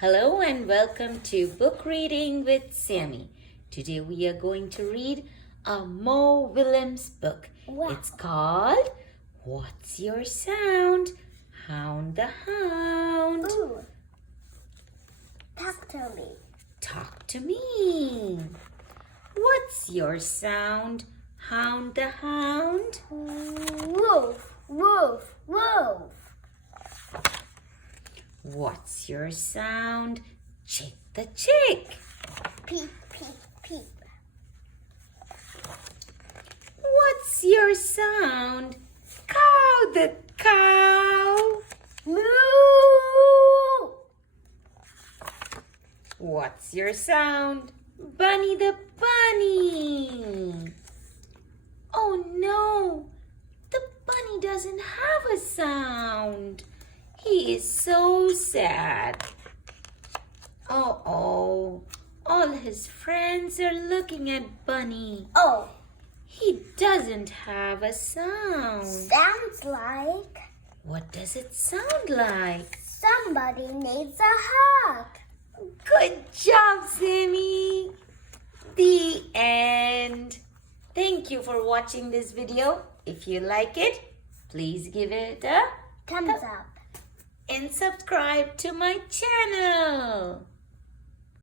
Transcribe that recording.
Hello and welcome to Book Reading with Sammy. Today we are going to read a Mo Willems book. Wow. It's called What's Your Sound? Hound the Hound. Ooh. Talk to me. Talk to me. What's your sound? Hound the Hound. Woof, woof, woof. What's your sound? Chick the chick. Peep, peep, peep. What's your sound? Cow the cow. Moo! What's your sound? Bunny the bunny. Oh no, the bunny doesn't have a sound. He is so sad. Oh, all his friends are looking at Bunny. Oh, He doesn't have a sound. sounds like What does it sound like? somebody needs a hug. Good job, Sammy. The end. Thank you for watching this video. If you like it, please give it a Thumbs up. and subscribe to my channel.